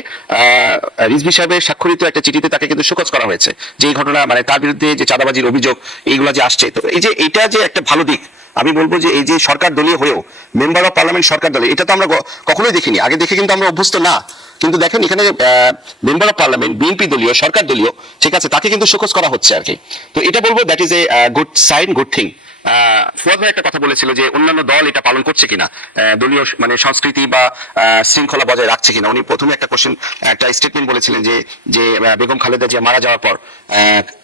রিজভী সাহেবের স্বাক্ষরিত একটা চিঠিতে তাকে কিন্তু শোকজ করা হয়েছে, যে এই ঘটনা মানে তার বিরুদ্ধে যে চাঁদাবাজির অভিযোগ এইগুলো যে আসছে। তো এই যে এটা যে একটা ভালো দিক, আমি বলবো যে এই যে সরকার দলীয় হয়েও মেম্বার অফ পার্লামেন্ট সরকার দলীয়, এটা তো আমরা কখনোই দেখিনি, আগে দেখে কিন্তু আমরা অভ্যস্ত না। কিন্তু দেখেন এখানে মেম্বার অফ পার্লামেন্ট বিএনপি দলীয় সরকার দলীয়, ঠিক আছে, তাকে কিন্তু শোকজ করা হচ্ছে আর কি। তো এটা বলবো that is a good sign, good thing. Fuad ভাই একটা কথা বলেছিল যে অন্যান্য দল এটা পালন করছে কিনা, দলীয় মানে সংস্কৃতি বা শৃঙ্খলা বজায় রাখছে কিনা। উনি প্রথমে একটা স্টেটমেন্ট বলেছিলেন যে যে বেগম খালেদা জিয়া মারা যাওয়ার পর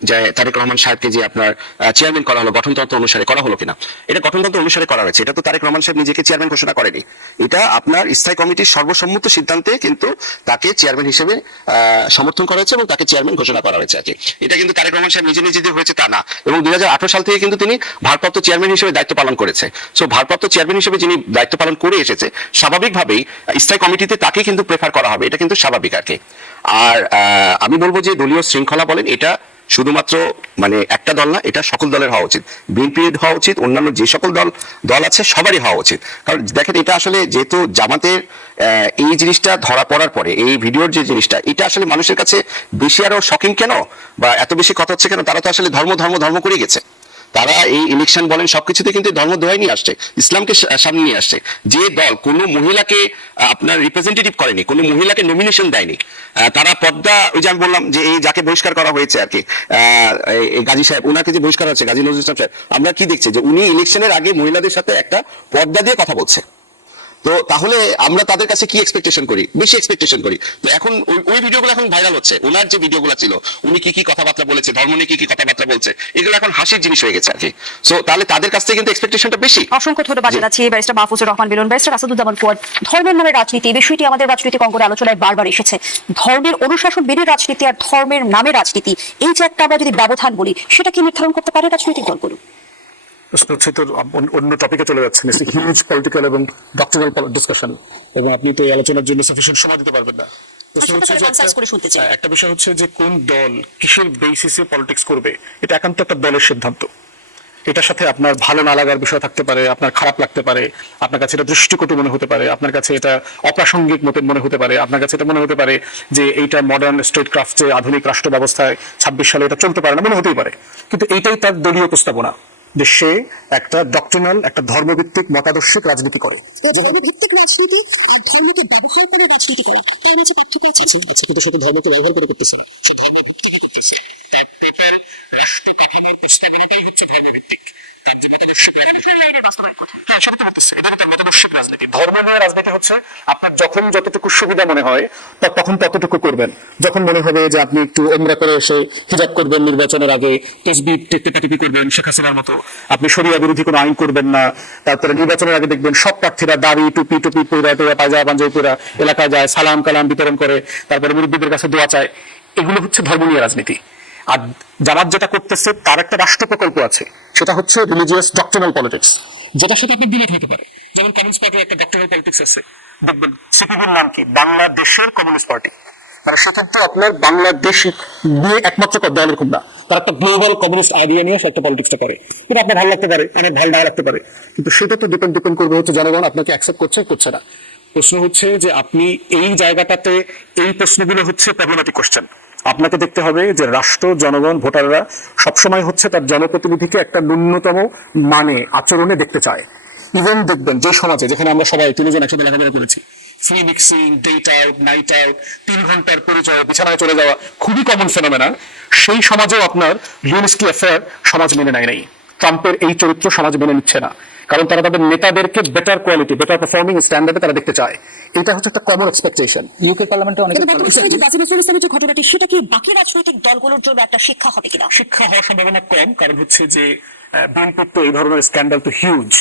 যে তারেক রহমান সাহেবকে যে আপনার চেয়ারম্যান করা হলো, গঠনতন্ত্র অনুসারে করা হলো কিনা। এটা গঠনতন্ত্র অনুসারে করা হয়েছে, এটা তো তারেক রহমান সাহেব নিজেকে চেয়ারম্যান ঘোষণা করেনি, এটা আপনার স্থায়ী কমিটির সর্বসম্মত সিদ্ধান্তে কিন্তু তাকে চেয়ারম্যান হিসেবে সমর্থন করা হয়েছে এবং তাকে চেয়ারম্যান ঘোষণা করা হয়েছে আর কি। এটা কিন্তু তারেক রহমান সাহেব নিজে নিজে হয়েছে তা না, এবং 2018 সাল থেকে কিন্তু তিনি ভারপ্রাপ্ত চেয়ারম্যান হিসেবে দায়িত্ব পালন করেছে। সো ভারপ্রাপ্ত চেয়ারম্যান হিসেবে যিনি দায়িত্ব পালন করে এসেছে, স্বাভাবিকভাবেই স্থায়ী কমিটিতে তাকে কিন্তু প্রেফার করা হবে, এটা কিন্তু স্বাভাবিক আর কি। আর আমি বলবো যে দলীয় শৃঙ্খলা বলেন, এটা শুধুমাত্র মানে একটা দল না, এটা সকল দলের হওয়া উচিত। বিএনপির হওয়া উচিত, অন্যান্য যে সকল দল আছে সবারই হওয়া উচিত। কারণ দেখেন এটা আসলে যেহেতু জামাতের এই জিনিসটা ধরা পড়ার পরে, এই ভিডিওর যে জিনিসটা, এটা আসলে মানুষের কাছে বেশি আরো শকিং কেন বা এত বেশি কথা হচ্ছে কেন, তারা তো আসলে ধর্ম করে গেছে। তারা এই ইলেকশন বলেন সবকিছুতে কিন্তু ধর্ম দোহাই নিয়ে আসছে, ইসলামকে সামনে নিয়ে আসছে। যে দল কোনো মহিলাকে আপনার রিপ্রেজেন্টেটিভ করেনি, কোনো মহিলাকে নমিনেশন দেয়নি, তারা পদ্মা, ওই যে আমি বললাম যে এই যাকে বহিষ্কার করা হয়েছে আর কি, গাজী সাহেব, ওনাকে যে বহিষ্কার হচ্ছে, গাজী নজরুল ইসলাম সাহেব, আমরা কি দেখছি যে উনি ইলেকশনের আগে মহিলাদের সাথে একটা পর্দা দিয়ে কথা বলছে। তো তাহলে আমরা তাদের কাছে কি এক্সপেকটেশন করি, বেশি এক্সপেকটেশন করি। তো এখন ওই ভিডিওগুলো এখন ভাইরাল হচ্ছে, ওনার যে ভিডিওগুলো ছিল, উনি কি কথাবার্তা বলেছে, ধর্ম নিয়ে কি কথাবার্তা বলছে, এগুলো এখন হাসির জিনিস হয়ে গেছে আর কি। সো তাহলে তাদের কাছ থেকে কিন্তু এক্সপেকটেশনটা বেশি। অসংখ্য ধন্যবাদ জানাচ্ছি ব্যারিস্টার মাহফুজুর রহমান মিলন, ব্যারিস্টার আসাদুজ্জামান ফুয়াদ। ধর্মের নামে রাজনীতি, এই বিষয়টি আমাদের রাজনৈতিক অঙ্গনে আলোচনায় বারবার এসেছে। ধর্মের অনুশাসন মেনে রাজনীতি আর ধর্মের নামে রাজনীতি, এই যে একটা আমরা যদি ব্যবধান বলি, সেটা কি নির্ধারণ করতে পারে রাজনৈতিক দলগুলো? অন্য টপিকে চলে যাচ্ছে, হিউজ পলিটিক্যাল এবং ডক্টরাল ডিসকাশন, এবং আপনি তো এই আলোচনার জন্য সাফিসিয়েন্ট সময় দিতে পারবেন না। একটা বিষয় হচ্ছে যে কোন দল কিসের বেসিসে পলিটিক্স করবে, এটা একান্ত একটা দলের সিদ্ধান্ত। এটার সাথে আপনার ভালো না লাগার বিষয় থাকতে পারে, আপনার খারাপ লাগতে পারে, আপনার কাছে এটা দৃষ্টিকটু মনে হতে পারে, আপনার কাছে এটা অপ্রাসঙ্গিক মনে হতে পারে, আপনার কাছে এটা মনে হতে পারে যে এইটা মডার্ন স্টেট ক্রাফটে আধুনিক রাষ্ট্র ব্যবস্থায় 26 সালে এটা চলতে পারে না, মনে হতেই পারে। কিন্তু এইটাই তার দলীয় প্রস্তাবনা যে সে একটা ডক্ট্রিনাল, একটা ধর্মভিত্তিক মতাদর্শিক রাজনীতি করে। ধর্মভিত্তিক রাজনীতি আর ধর্মকে ব্যবহার করে রাজনীতি করে, তার মাঝে পার্থক্য আছে। কিন্তু সেটা ধর্মকে ব্যবহার করে করতেছে না, ধর্ম নিয়ে রাজনীতি হচ্ছে আপনার যখন যতটুকু সুবিধা মনে হয় তখন ততটুকু করবেন। যখন মনে হবে যে আপনি একটু ওমরা করে এসে হিজাব করবেন নির্বাচনের আগে, তসবিহ টেপাটিপি করবেন শেখ হাসিনার মতো, আপনি শরিয়া বিরোধী কোনো আইন করবেন না, তারপরে নির্বাচনের আগে দেখবেন সব প্রার্থীরা দাড়ি টুপি পরে পায়জামা পাঞ্জাবি পরে এলাকায় যায়, সালাম কালাম বিতরণ করে, তারপরে মুরব্বীদের কাছে দোয়া চায়। এগুলো হচ্ছে ধর্ম নিয়ে রাজনীতি। আর জামাত যেটা করতেছে তার একটা রাষ্ট্র প্রকল্প আছে, সেটা হচ্ছে রিলিজিয়াস ডক্ট্রিনাল পলিটিক্স, যেটার সাথে আপনি ডিলেট হতে পারে। যেমন কমিউনিস্ট পার্টির একটা ডক্ট্রিনাল পলিটিক্স আছে, দেখবেন সিপিবির নাম কি, বাংলাদেশের কমিউনিস্ট পার্টি। মানে সেটা তো আপনার বাংলাদেশ নিয়ে একমাত্র দল এরকম না, তার একটা গ্লোবাল কমিউনিস্ট আইডিয়া নিয়ে সে একটা পলিটিক্সটা করে। কিন্তু আপনার ভালো লাগতে পারে, অনেক ভালো না লাগতে পারে, কিন্তু সেটা তো ডিপেন্ড করবে হচ্ছে জনগণ আপনাকে অ্যাকসেপ্ট করছে না। প্রশ্ন হচ্ছে যে আপনি এই জায়গাটাতে, এই প্রশ্নগুলো হচ্ছে প্রবলেমেটিক কোশ্চেন। আপনাকে দেখতে হবে যে রাষ্ট্র, জনগণ, ভোটাররা সবসময় হচ্ছে তার জনপ্রতিনিধিকে একটা ন্যূনতম মানে আচরণে দেখতে চায়। ইভেন দেখবেন যে সমাজে, যেখানে আমরা সবাই 3 জন একসাথে লেখাপড়া করেছি, free mixing, date out, night out, 3 ঘন্টার পরিচয়, বিছানায় চলে যাওয়া খুবই কমন ফেনোমেনা, সেই সমাজেও আপনার লিউনিস্কি অ্যাফেয়ার সমাজ মেনে নেয় নাই। ট্রাম্পের এই চরিত্র সমাজ মেনে নিচ্ছে না, কারণ তারা তাদের নেতাদেরকে বেটার কোয়ালিটি, বেটার পারফর্মিং স্ট্যান্ডার্ডে তারা দেখতে চায়। এটা হচ্ছে একটা কমন এক্সপেকটেশন। ইউকে পার্লামেন্টে অনেক গাজী নজরুল ইসলামের যে ঘটনাটি, সেটা কি বাকি রাজনৈতিক দলগুলোর জন্য একটা শিক্ষা হবে কিনা? শিক্ষা হওয়ার সম্ভাবনা কম, কারণ হচ্ছে যে বিএনপির তো এই ধরনের স্ক্যান্ডাল তো হিউজ।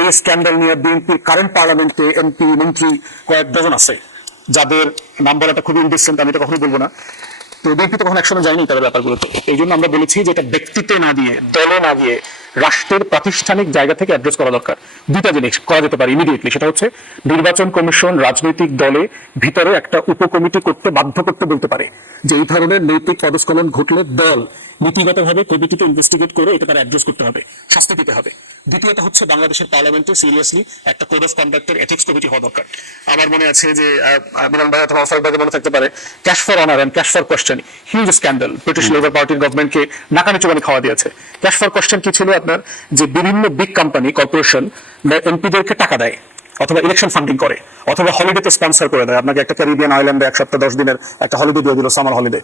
এই স্ক্যান্ডাল নিয়ে বিএনপির কারেন্ট পার্লামেন্টে এমপি মন্ত্রী কয়েক ডজন আছে, যাদের নাম বলাটা খুবই ইন্ডিসেন্ট, আমি এটা কখনোই বলবো না। তো বিএনপি তো কখনো একসঙ্গে যায়নি তাদের ব্যাপারগুলোতে। এই জন্য আমরা বলেছি যে এটা ব্যক্তিতে না দিয়ে, দলে না দিয়ে রাষ্ট্রের প্রাতিষ্ঠানিক জায়গা থেকে অ্যাড্রেস করা দরকার। দুটা জিনিস করা যেতে পারে ইমিডিয়েটলি, সেটা হচ্ছে নির্বাচন কমিশন রাজনৈতিক দলে ভিতরে একটা উপকমিটি করতে বাধ্য করতে বলতে পারে যে এই ধরনের নৈতিক পদস্খলন ঘটলে দল নীতিগতভাবে কমিটিতে ইনভেস্টিগেট করে এটা তারা অ্যাড্রেস করতে হবে, শাস্তি দিতে হবে। দ্বিতীয়ত হচ্ছে বাংলাদেশের পার্লামেন্টে সিরিয়াসলি একটা কোড অফ কন্ডাক্টের এথিক্স কমিটি হওয়া দরকার। আমার মনে আছে যে মিলন ভাই অথবা আফসার ভাইয়ের মনে থাকতে পারে cash for honour and cash for question, huge scandal, British Labour পার্টির গভর্নমেন্টকে নাকানি চুবানি খাওয়া দিয়েছে। ক্যাশ ফর কোয়েশ্চেন কি ছিল? আপনার যে বিভিন্ন বিগ কোম্পানি কর্পোরেশন এমপিদেরকে টাকা দেয় অথবা ইলেকশন ফান্ডিং করে অথবা হলিডেতে স্পন্সর করে দেয়, আপনাকে একটা ক্যারিবিয়ান আইল্যান্ডে 1 সপ্তাহ 10 দিনের একটা হলিডে দিয়ে দিল, সামার হলিডে।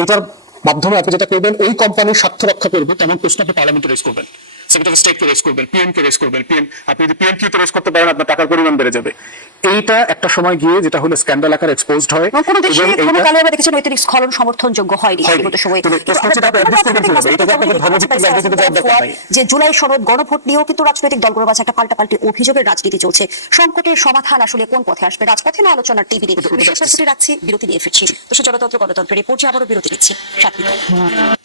এইটার মাধ্যমে আপনি যেটা করবেন, ওই কোম্পানির স্বার্থ রক্ষা করবে তেমন প্রশ্ন আপনি পার্লামেন্টে রেজ করবেন, সেক্রেটারি স্টেটকে রেজ করবেন, পিএম কে রেজ করবেন। আপনি যদি পিএম কে রেজ করতে পারেন আপনার টাকার পরিমাণ বেড়ে যাবে। এইটা একটা সময় গিয়ে যেটা হলো স্ক্যান্ডাল আকার এক্সপোজড হয়। কোনো দেশে এবং কোনো এইটা- কালে আমরা দেখেছি নৈতিক স্খলন সমর্থনযোগ্য হয়নি বিগত সময়ে। তবে প্রশ্ন হচ্ছে তাকে address করবেন কিভাবে? এটা যে আপনাকে ধর্মভিত্তিক রাজনীতিতে যাওয়ার দরকার নাই। যে জুলাই সনদ গণভোট নিয়েও কিন্তু রাজনৈতিক দলগুলোর মাঝে একটা পাল্টাপাল্টি অভিযোগের রাজনীতি চলছে। সংকটের সমাধান আসলে কোন পথে আসবে? রাজপথে না আলোচনার টেবিলে? বিশেষ প্রস্তুতি রাখছি, বিরতি নিয়ে ফিরছি। তো জনতন্ত্র গণতন্ত্রের এই পর্যায়ে আবারও বিরতি নিচ্ছি।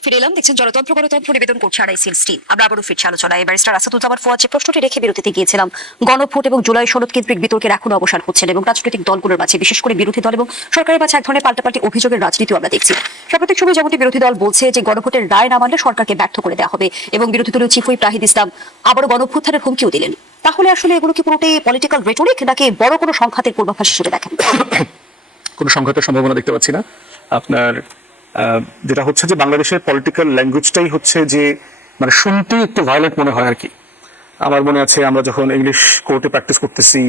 ফিরে এলাম, দেখছেন জনতন্ত্র গণতন্ত্র, নিবেদন করছে আড়াইসিএল স্টিল। আমরা আবারও ফিরছি আলোচনায়। ব্যারিস্টার আসাদুজ্জামান ফুয়াদ যে প্রশ্নটি রেখে বিরতিতে গিয়েছিলাম, গণভোট এবং জুলাই সনদ কেন্দ্রিক বিতর্কের এখনো অবসান হচ্ছে না এবং রাজনৈতিক দলগুলোর মাঝে, বিশেষ করে বিরোধী দল এবং সরকারের মাঝে এক ধরনের পাল্টাপাল্টি অভিযোগের রাজনীতি আমরা দেখছি। সাম্প্রতিক সময় যেমনটি বিরোধী দল বলছে যে গণভোটের রায় না মানলে সরকারকে ব্যর্থ করে দেওয়া হবে এবং বিরোধী দলীয় চিফ হুইপ রাহিদ ইসলাম আবারও গণভ্যুত্থানের হুমকিও দিলেন। তাহলে আসলে এগুলো কি পুরোটাই পলিটিক্যাল রেটরিক নাকি বড় কোনো সংঘাতের পূর্বাভাস হিসেবে দেখেন? কোনো সংঘাতের সম্ভাবনা দেখতে পাচ্ছি না। আপনার যেটা হচ্ছে যে বাংলাদেশের পলিটিক্যাল ল্যাঙ্গুয়েজটাই হচ্ছে যে মানে শুনতেই একটু ভায়োলেন্ট মনে হয় আর কি। আমার মনে আছে আমরা যখন ইংলিশ কোর্টে প্র্যাকটিস করতেছি,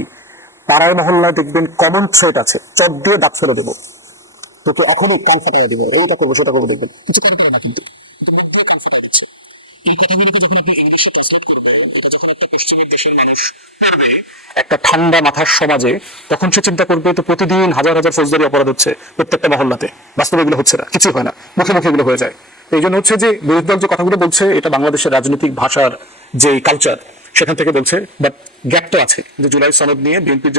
পাড়ায় মহল্লায় দেখবেন কমন থ্রেট আছে, চট দিয়ে দাঁত ফেলে দেবো, তোকে এখনই কান ফাটাই দেবো, এইটা করবো সেটা করবো, দেখবেন কিছু করে না, কিন্তু তোমার দিয়ে কান ফাটাই দিচ্ছে। এই কথাগুলোকে যখন আপনি ইংলিশে ট্রান্সলেট করবে, এটা যখন একটা পশ্চিমের দেশের মানুষ পড়বে একটা ঠান্ডা মাথার সমাজে, তখন সে চিন্তা করবে তো প্রতিদিন হাজার হাজার ফৌজদারি অপরাধ হচ্ছে প্রত্যেকটা মহল্লাতে, বাস্তবে এগুলো হচ্ছে না, কিছুই হয় না, মুখে মুখে এগুলো হয়ে যায়। এই জন্য হচ্ছে যে বিরোধী দল যে কথাগুলো বলছে এটা বাংলাদেশের রাজনৈতিক ভাষার যে কালচার সেখান থেকে বলছে, বাট গ্যাপ তো আছে। যে জুলাই সনদ নিয়ে বিএনপির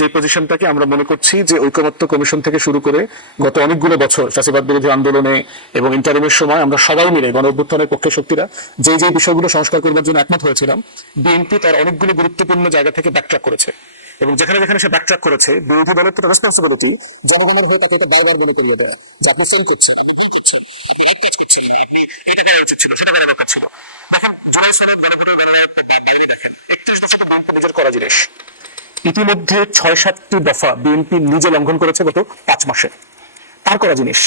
যে পজিশনটাকে আমরা মনে করছি যে ঐকমত্য কমিশন থেকে শুরু করে গত অনেকগুলো বছর ফ্যাসিবাদ বিরোধী আন্দোলনে এবং ইন্টারিমের সময় আমরা সবাই মিলে গণ অভ্যুত্থানের পক্ষে শক্তিরা যে বিষয়গুলো সংস্কার করবার জন্য একমত হয়েছিলাম, বিএনপি তার অনেকগুলো গুরুত্বপূর্ণ জায়গা থেকে ব্যাকট্র্যাক করেছে। এবং যেখানে যেখানে সে ব্যাকট্র্যাক করেছে, বিরোধী দলের তো রেসপন্সিবিলিটি জনগণের হয়ে তাকে এটা বারবার মনে করিয়ে দেওয়া যে আপনি ফেল করছেন। ইতিমধ্যে 6-7টি দফা বিএনপি নিজে লঙ্ঘন করেছে গত 5 মাসে, তার করা জিনিস।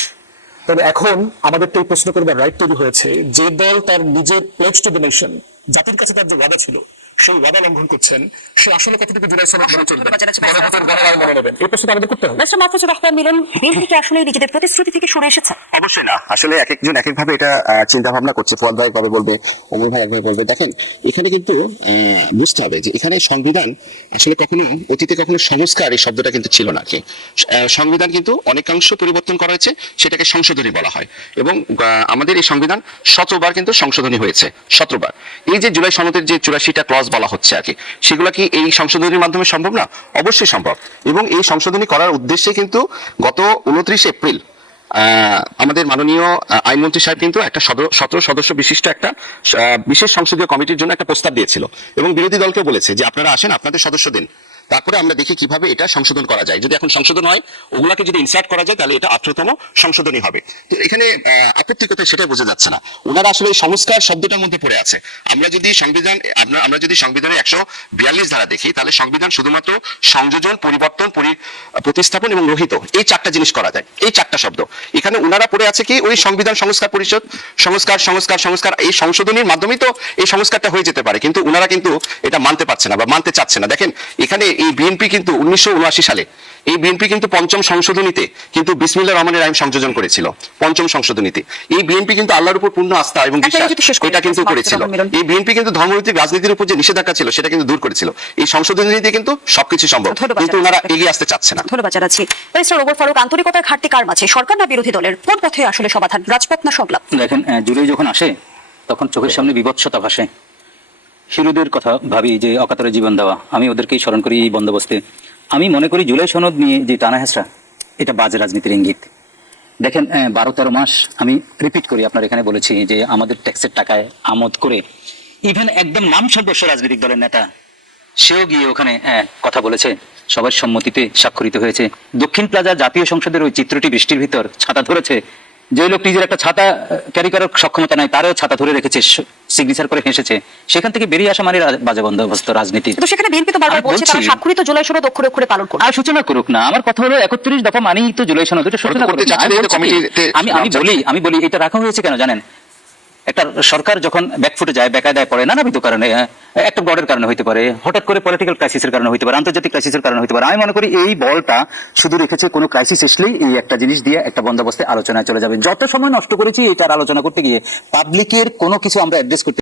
তবে এখন আমাদের তো এই প্রশ্ন করবার রাইট তৈরি হয়েছে, যে দল তার নিজের প্লেজ টু দ্য নেশন, জাতির কাছে তার যে ওয়াদা ছিল সেই ওয়াদা লঙ্ঘন করছেন, সে আসলে কতটুকু জুলাই সনদ মেনে চলবেন, গণভোটের গণরায় মেনে নেবেন, এই প্রশ্নটা আমাদের করতে হবে। মিস্টার মাহফুজুর রহমান মিলন, বিএনপি কি আসলে নিজেদের প্রতিশ্রুতি থেকে সরে এসেছে? অবশ্যই না। আসলে এক একজন এক একভাবে এটা চিন্তা ভাবনা করছে। ফুয়াদ ভাই একভাবে বলবে, অমর ভাই একভাবে বলবে। দেখেন, এখানে কিন্তু বুঝতে হবে যে এখানে সংবিধান আসলে কখনো অতীতে কখনো সংস্কার এই শব্দটা কিন্তু ছিল না। কি সংবিধান কিন্তু অনেকাংশ পরিবর্তন করা হয়েছে, সেটাকে সংশোধনী বলা হয়। এবং আমাদের এই সংবিধান 17বার কিন্তু সংশোধনী হয়েছে, 17বার। এই যে জুলাই সনদের যে 84টা ক্লজ বলা হচ্ছে আর কি, সেগুলো কি এই সংশোধনীর মাধ্যমে সম্ভব না? অবশ্যই সম্ভব। এবং এই সংশোধনী করার উদ্দেশ্যে কিন্তু গত 29 এপ্রিল আমাদের মাননীয় আইনমন্ত্রী সাহেব কিন্তু একটা 17 সদস্য বিশিষ্ট একটা বিশেষ সংসদীয় কমিটির জন্য একটা প্রস্তাব দিয়েছিল এবং বিরোধী দলকে বলেছে যে আপনারা আসেন, আপনাদের সদস্য দিন, তারপরে আমরা দেখি কিভাবে এটা সংশোধন করা যায়। যদি এখন সংশোধন হয়, ওগুলাকে যদি ইনসার্ট করা যায়, তাহলে এটা 18তম সংশোধনী হবে। তো এখানে আপত্তি কোথায় সেটা বোঝা যাচ্ছে না। ওনারা আসলে এই সংস্কার শব্দটার মধ্যে পড়ে আছে। আমরা যদি সংবিধানের 142 ধারা দেখি, তাহলে সংবিধান শুধুমাত্র সংযোজন, পরিবর্তন, প্রতিস্থাপন এবং রহিত, এই 4টা জিনিস করা যায়, এই 4টা শব্দ। এখানে ওনারা পড়ে আছে কি ওই সংবিধান সংস্কার পরিষদ, সংস্কার এই সংশোধনীর মাধ্যমেই তো এই সংস্কারটা হয়ে যেতে পারে, কিন্তু ওনারা কিন্তু এটা মানতে পারছে না বা মানতে চাচ্ছে না। দেখেন, এখানে এই বিএনপি কিন্তু 1979 সালে এই বিএনপি কিন্তু 5ম সংশোধনীতে কিন্তু বিসমিল্লাহির রহমানির রহিম সংযোজন করেছিল। 5ম সংশোধনীতে এই বিএনপি কিন্তু আল্লাহর উপর পূর্ণ আস্থা এবং বিশ্বাস এটা কিন্তু করেছিল। এই বিএনপি কিন্তু ধর্মভিত্তিক রাজনীতির উপর যে নিষেধাজ্ঞা ছিল সেটা কিন্তু দূর করেছিল। এই সংশোধনীতে কিন্তু সবকিছু সম্ভব, কিন্তু ওনারা এগিয়ে আসতে চাচ্ছে না। ধন্যবাদ জানাচ্ছি। মিস্টার ওমর ফারুক, আন্তরিকতার ঘাটতি কার মাঝে, সরকার না বিরোধী দলের? কোন পথে আসলে সমাধান, রাজপথ না সংলাপ? দেখেন, জুলাই যখন আসে তখন চোখের সামনে বিভৎসতা ভাসে। হিরোদের কথা ভাবি যে অকাতরে জীবন দেওয়া, আমি ওদেরকেই স্মরণ করি এই বন্দোবস্তে। আমি মনে করি জুলাই সনদ নিয়ে যে টানা হেঁচড়া, এটা বাজে রাজনীতির ইঙ্গিত। দেখেন, 12-13 মাস আমি রিপিট করি, আপনার এখানে বলেছি যে আমাদের ট্যাক্সের টাকায় আমোদ করে ইভেন একদম নাম সর্বস্ব রাজনৈতিক দলের নেতা সেও গিয়ে ওখানে কথা বলেছে, সবার সম্মতিতে স্বাক্ষরিত হয়েছে। দক্ষিণ প্লাজা জাতীয় সংসদের ওই চিত্রটি বৃষ্টির ভিতর ছাতা ধরেছে, যে লোক নিজের একটা ছাতা ক্যারি করার সক্ষমতা নাই তারও ছাতা ধরে রেখেছে, সিগনেচার করে হেসেছে, সেখান থেকে বেরিয়ে আসা মানে বাজে বন্দোবস্ত রাজনীতি। তো সেখানে বিএনপি তো বারবার আমি বলছে তারা বলছি- স্বাক্ষরিত জুলাই সনদ অক্ষরে অক্ষরে পালন করবে। আর সূচনা করুক না, আমার কথা হলো 31 দফা মানেই তো জুলাই সনদ, এটা সূচনা করতে করুক না। চাচ্ছে আমি না, বলছি কি, কমিটিতে আমি বলি এটা রাখা হয়েছে কেন জানেন? একটা সরকার যখন ব্যাকফুটে যায়, বেকায়দায় পড়ে নানাবিধ কারণে, একটা বর্ডের কারণে হইতে পারে, হঠাৎ করে পলিটিক্যাল ক্রাইসিসের কারণে হইতে পারে, আন্তর্জাতিক ক্রাইসিসের কারণে হইতে পারে। আমি মনে করি এই বলটা শুধু রেখেছে কোনো ক্রাইসিস আসলেই এই একটা জিনিস দিয়ে একটা বন্দোবস্তে আলোচনায় চলে যাবে। যত সময় নষ্ট করেছি এটার আলোচনা করতে গিয়ে পাবলিকের কোনো কিছু আমরা অ্যাড্রেস করতে